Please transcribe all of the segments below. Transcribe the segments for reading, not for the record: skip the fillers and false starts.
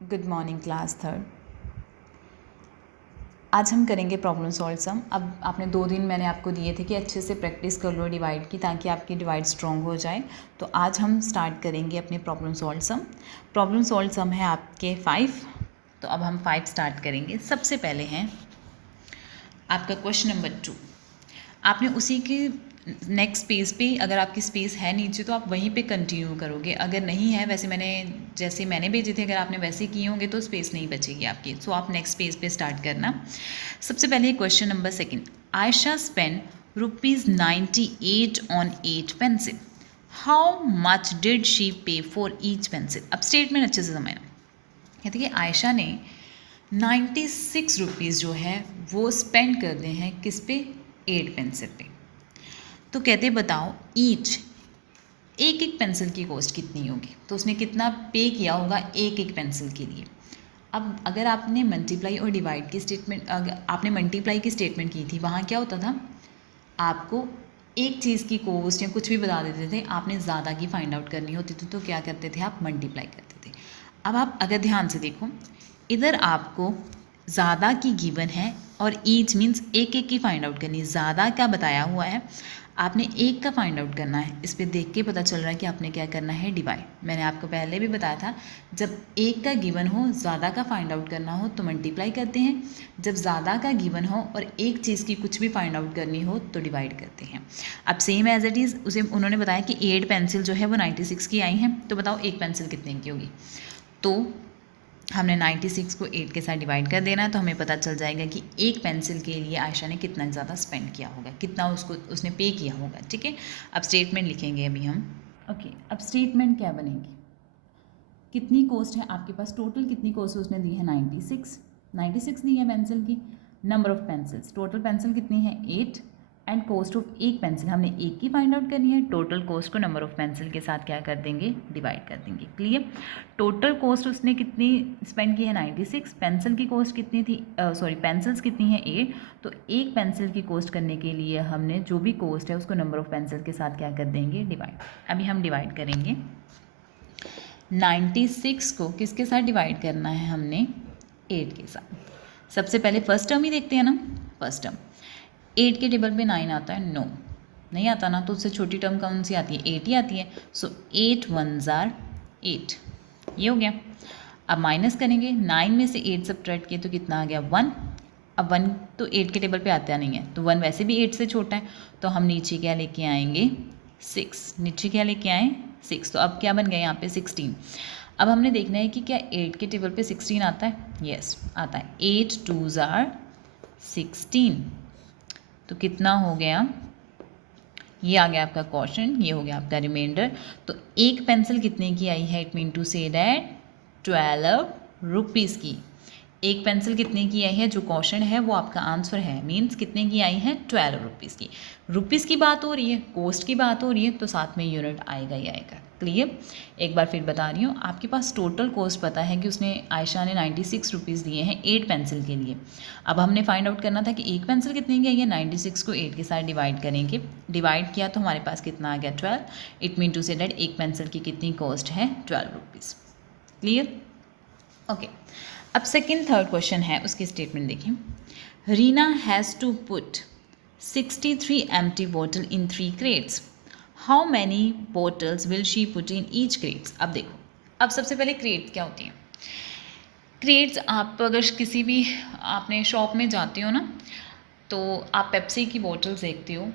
Good morning class third. आज हम करेंगे प्रॉब्लम सॉल्व सम। अब आपने 2 दिन मैंने आपको दिए थे कि अच्छे से प्रैक्टिस कर लो डिवाइड की, ताकि आपकी डिवाइड स्ट्रॉन्ग हो जाए। तो आज हम स्टार्ट करेंगे अपने problem solve sum. Problem solve sum है आपके 5। तो अब हम 5 स्टार्ट करेंगे। सबसे पहले हैं आपका क्वेश्चन नंबर 2। आपने उसी के नेक्स्ट पेज पे, अगर आपकी स्पेस है नीचे तो आप वहीं पे कंटिन्यू करोगे, अगर नहीं है वैसे जैसे मैंने भेजे थे, अगर आपने वैसे किए होंगे तो स्पेस नहीं बचेगी आपकी। सो आप नेक्स्ट पेज पे स्टार्ट करना। सबसे पहले question number 2। Ayesha spend ₹98 on 8 pencil. How much did she पे फॉर ईच पेंसिल। अब स्टेटमेंट अच्छे से समझना। कहते कि आयशा ने 96 रुपीज़ जो है वो स्पेंड कर दिए हैं किस पे, 8 पेंसिल पे। तो कहते बताओ ईच, एक एक पेंसिल की कॉस्ट कितनी होगी। तो उसने कितना पे किया होगा एक एक पेंसिल के लिए। अब अगर आपने मल्टीप्लाई और डिवाइड की स्टेटमेंट, अगर आपने मल्टीप्लाई की स्टेटमेंट की थी, वहाँ क्या होता था, आपको एक चीज़ की कॉस्ट या कुछ भी बता देते थे, आपने ज़्यादा की फाइंड आउट करनी होती थी तो क्या करते थे, आप मल्टीप्लाई करते थे। अब आप अगर ध्यान से देखो, इधर आपको ज़्यादा की गिवन है और ईच मीन्स एक एक की फाइंड आउट करनी है। ज़्यादा क्या बताया हुआ है, आपने एक का फाइंड आउट करना है। इस पर देख के पता चल रहा है कि आपने क्या करना है, डिवाइड। मैंने आपको पहले भी बताया था, जब एक का गिवन हो, ज़्यादा का फाइंड आउट करना हो तो मल्टीप्लाई करते हैं, जब ज़्यादा का गिवन हो और एक चीज़ की कुछ भी फाइंड आउट करनी हो तो डिवाइड करते हैं। अब सेम एज इट इज़ उसे उन्होंने बताया कि 8 पेंसिल जो है वो 96 की आई हैं, तो बताओ एक पेंसिल कितने की होगी। तो हमने 96 को 8 के साथ डिवाइड कर देना है, तो हमें पता चल जाएगा कि एक पेंसिल के लिए आयशा ने कितना ज़्यादा स्पेंड किया होगा, कितना उसने पे किया होगा। ठीक है, अब स्टेटमेंट लिखेंगे अभी हम। ओके, अब स्टेटमेंट क्या बनेगी, कितनी कॉस्ट है आपके पास, टोटल कितनी कॉस्ट उसने दी है, 96 दी है पेंसिल की। Number of pencils, total pencil कितनी है, 8, एंड कॉस्ट ऑफ एक पेंसिल, हमने एक की फाइंड आउट करनी है। टोटल कॉस्ट को नंबर ऑफ पेंसिल के साथ क्या कर देंगे, डिवाइड कर देंगे। क्लियर। टोटल कॉस्ट उसने कितनी स्पेंड की है, 96। पेंसिल की कॉस्ट कितनी थी, पेंसिल्स कितनी है, 8। तो एक पेंसिल की कॉस्ट करने के लिए हमने जो भी कॉस्ट है उसको नंबर ऑफ पेंसिल के साथ क्या कर देंगे, डिवाइड। अभी हम डिवाइड करेंगे। 96 को किसके साथ डिवाइड करना है, हमने 8 के साथ। सबसे पहले फर्स्ट टर्म ही देखते हैं ना। फर्स्ट टर्म 8 के टेबल पे 9 आता है, नो नहीं आता ना, तो उससे छोटी टर्म कौन सी आती है, 8 ही आती है। सो 8 1s are 8, ये हो गया। अब माइनस करेंगे, 9 में से 8 सब्ट्रैक्ट किए तो कितना आ गया, 1। अब 1 तो 8 के टेबल पे आता नहीं है, तो 1 वैसे भी 8 से छोटा है, तो हम नीचे क्या लेके आएंगे, 6। नीचे क्या लेके आए, 6। तो अब क्या बन गया यहाँ पे, 16। अब हमने देखना है कि क्या 8 के टेबल पे 16 आता है, यस आता है। 8 2s are 16, तो कितना हो गया, ये आ गया आपका क्वेश्चन, ये हो गया आपका रिमाइंडर। तो एक पेंसिल कितने की आई है, it mean to say that 12 rupees की। एक पेंसिल कितने की आई है, जो क्वेश्चन है वो आपका आंसर है, मीन्स कितने की आई है, 12 रुपीज़ की। रुपीज़ की बात हो रही है, कॉस्ट की बात हो रही है, तो साथ में यूनिट आएगा ही आएगा। क्लियर। एक बार फिर बता रही हूँ, आपके पास टोटल कॉस्ट पता है कि उसने आयशा ने 96 रुपीज़ दिए हैं 8 पेंसिल के लिए। अब हमने फाइंड आउट करना था कि एक पेंसिल कितने की आई है, 96 को 8 के साथ डिवाइड करेंगे। डिवाइड किया तो हमारे पास कितना आ गया, 12। It mean to say that एक पेंसिल की कितनी कॉस्ट है, 12 रुपीज़। क्लियर। ओके, अब सेकेंड थर्ड क्वेश्चन है, उसकी स्टेटमेंट देखिए। Reena has to put 63 empty bottle in 3 crates. How many bottles will she put in each crates. अब देखो, अब सबसे पहले क्रेट क्या होती हैं। क्रेट्स, आप अगर किसी भी आपने शॉप में जाते हो ना, तो आप पेप्सी की बॉटल्स देखते हो,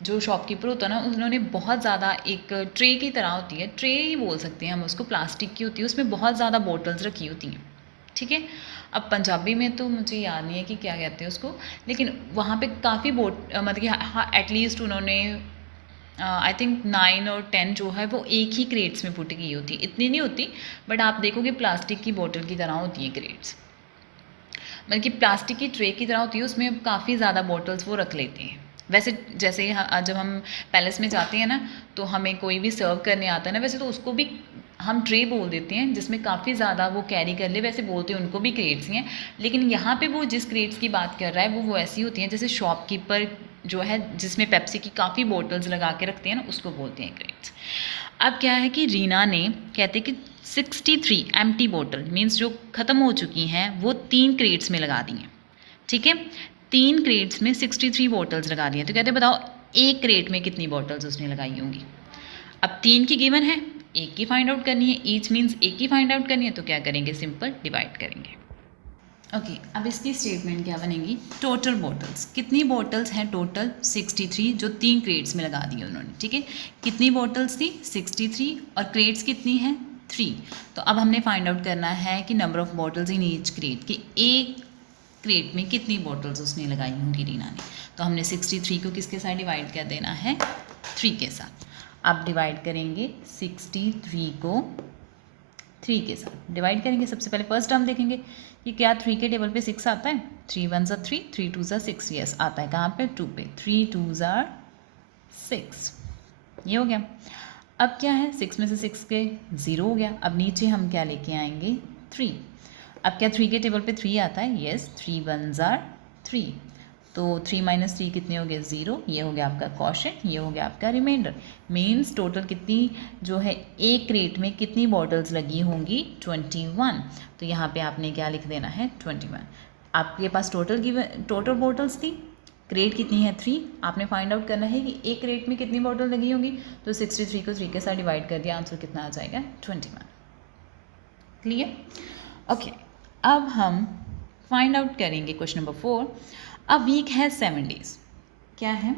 जो शॉपकीपर होता है ना, उन्होंने बहुत ज़्यादा, एक ट्रे की तरह होती है, ट्रे ही बोल सकते हैं हम उसको, प्लास्टिक की होती है, उसमें बहुत ज़्यादा बॉटल्स रखी होती हैं। ठीक है। अब पंजाबी में तो मुझे याद नहीं है कि क्या कहते हैं उसको, लेकिन वहाँ पे काफ़ी मतलब कि हाँ एटलीस्ट उन्होंने आई थिंक 9 और 10 जो है वो एक ही क्रेट्स में पुट की होती है, इतनी नहीं होती, बट आप देखोगे प्लास्टिक की बोतल की तरह होती हैं क्रेट्स, मतलब कि प्लास्टिक की ट्रे की तरह होती है, उसमें काफ़ी ज़्यादा बॉटल्स वो रख लेते हैं। वैसे जैसे जब हम पैलेस में जाते हैं ना, तो हमें कोई भी सर्व करने आता है ना, वैसे तो उसको भी हम ट्रे बोल देते हैं, जिसमें काफ़ी ज़्यादा वो कैरी कर ले, वैसे बोलते हैं उनको भी क्रेट्स ही हैं। लेकिन यहाँ पे वो जिस क्रेट्स की बात कर रहा है वो ऐसी होती हैं जैसे शॉपकीपर जो है, जिसमें पेप्सी की काफ़ी बॉटल्स लगा के रखते हैं ना, उसको बोलते हैं क्रेट्स। अब क्या है कि रीना ने कहते कि 63 एम्प्टी बोतल मीन्स जो ख़त्म हो चुकी हैं वो 3 क्रेट्स में लगा दी हैं, ठीक है। 3 क्रेट्स में 63 बॉटल्स लगा दी हैं। तो कहते बताओ एक क्रेट में कितनी बॉटल्स उसने लगाई होंगी। अब 3 की गिवन है, एक की फाइंड आउट करनी है, ईच मीन्स एक की फाइंड आउट करनी है, तो क्या करेंगे, सिंपल डिवाइड करेंगे। ओके अब इसकी स्टेटमेंट क्या बनेगी, टोटल बॉटल्स, कितनी बॉटल्स हैं टोटल 63 जो 3 क्रेट्स में लगा दी है उन्होंने, ठीक है। कितनी बॉटल्स थी 63 और क्रेट्स कितनी है 3। तो अब हमने फाइंड आउट करना है कि number of bottles in each crate, कि एक क्रेट में कितनी बॉटल्स उसने लगाई होंगी रीना ने। तो हमने 63 को किसके साथ डिवाइड कर देना है, 3 के साथ। अब डिवाइड करेंगे 63 को 3 के साथ डिवाइड करेंगे। सबसे पहले फर्स्ट टर्म देखेंगे कि क्या 3 के टेबल पे 6 आता है, 3 1 ज़ा 3, 3 2 ज़ा 6, यस आता है। कहाँ पे 2 पे, 3 2 ज़ा 6, ये हो गया। अब क्या है 6 में से 6 के 0 हो गया। अब नीचे हम क्या लेके आएंगे 3। अब क्या 3 के टेबल पे 3 आता है, यस 3 1 ज़ा 3, तो 3 माइनस 3 कितने हो गए 0, ये हो गया आपका क्वोशंट, ये हो गया आपका रिमाइंडर। मीन्स टोटल कितनी जो है एक क्रेट में कितनी बॉटल्स लगी होंगी 21। तो यहाँ पे आपने क्या लिख देना है 21। आपके पास टोटल बॉटल्स थी, क्रेट कितनी है 3, आपने फाइंड आउट करना है कि एक क्रेट में कितनी बॉटल लगी होंगी। तो 63 को 3 के साथ डिवाइड कर दिया, आंसर कितना आ जाएगा 21। Clear, okay. अब हम फाइंड आउट करेंगे क्वेश्चन नंबर 4। अ वीक है 7 डेज, क्या है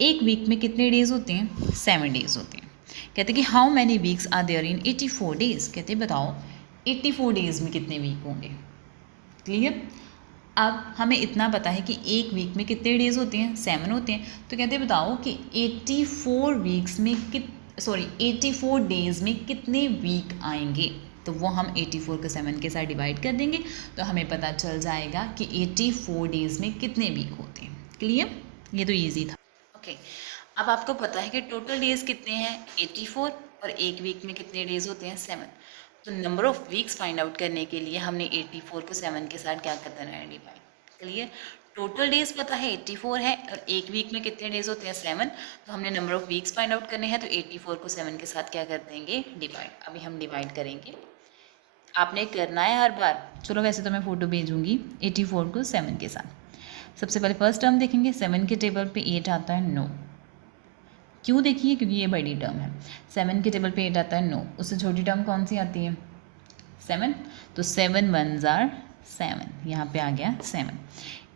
एक वीक में कितने डेज होते हैं 7 डेज होते हैं। कहते हैं कि how many weeks are there in 84 days, कहते हैं बताओ 84 डेज में कितने वीक होंगे। क्लियर, अब हमें इतना पता है कि एक वीक में कितने डेज होते हैं 7 होते हैं। तो कहते हैं बताओ कि 84 वीक्स में 84 डेज में कितने वीक आएंगे। तो वो हम 84 को 7 के साथ डिवाइड कर देंगे, तो हमें पता चल जाएगा कि 84 डेज़ में कितने वीक होते हैं। क्लियर, ये तो इजी था। ओके अब आपको पता है कि टोटल डेज़ कितने हैं 84 और एक वीक में कितने डेज़ होते हैं 7। तो number of weeks find out करने के लिए हमने 84 को 7 के साथ क्या कर देना है डिवाइड। क्लियर, टोटल डेज़ पता है 84 है और एक वीक में कितने डेज़ होते हैं 7। तो हमने number of weeks find out करने हैं, तो 84 को 7 के साथ क्या कर देंगे डिवाइड। अभी हम डिवाइड करेंगे, आपने करना है हर बार। चलो वैसे तो मैं फ़ोटो भेजूँगी 84 को 7 के साथ। सबसे पहले फर्स्ट टर्म देखेंगे, 7 के टेबल पे 8 आता है 9। क्यों देखिए, क्योंकि ये बड़ी टर्म है। 7 के टेबल पे 8 आता है 9, उससे छोटी टर्म कौन सी आती है 7। तो 7 1 ज़ार 7, यहाँ पे आ गया 7।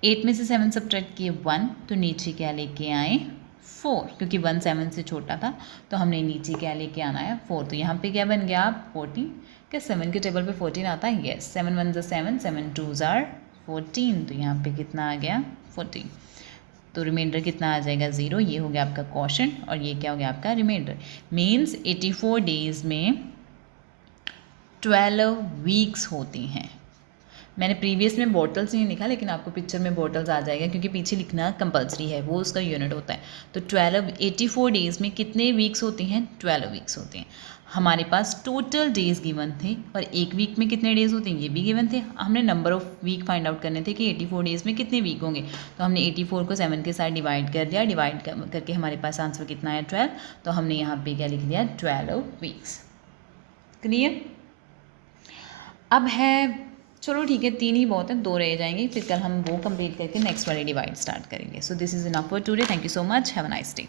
8 में से 7 सब्ट्रैक्ट किए 1, तो नीचे क्या लेके आए 4, क्योंकि 1 7 से छोटा था तो हमने नीचे क्या लेके आना है 4। तो यहाँ पे क्या बन गया 14। क्या 7 के टेबल पे 14 आता है, यस 7 1 ज़ा 7, 7 2 ज़ार 14, तो यहाँ पे कितना आ गया 14। तो रिमाइंडर कितना आ जाएगा 0, ये हो गया आपका क्वोशंट और ये क्या हो गया आपका रिमाइंडर। मीन्स 84 डेज़ में 12 वीक्स होती हैं। मैंने प्रीवियस में बॉटल्स नहीं लिखा, लेकिन आपको पिक्चर में बॉटल्स आ जाएगा क्योंकि पीछे लिखना कंपलसरी है, वो उसका यूनिट होता है। तो 84 डेज़ में कितने वीक्स होते हैं 12 वीक्स होते हैं। हमारे पास टोटल डेज़ गिवन थे और एक वीक में कितने डेज़ होते हैं ये भी गिवन थे। हमने number of week find out करने थे कि 84 डेज़ में कितने वीक होंगे। तो हमने 84 को 7 के साथ डिवाइड कर दिया, डिवाइड करके हमारे पास आंसर कितना है 12। तो हमने यहाँ पे क्या लिख दिया 12 वीक्स। क्लियर, अब है, चलो ठीक है 3 ही बहुत है, 2 रह जाएंगे, फिर कल हम वो कंप्लीट करके नेक्स्ट वाले डिवाइड स्टार्ट करेंगे। So this is enough for today, thank you so much, have a nice day.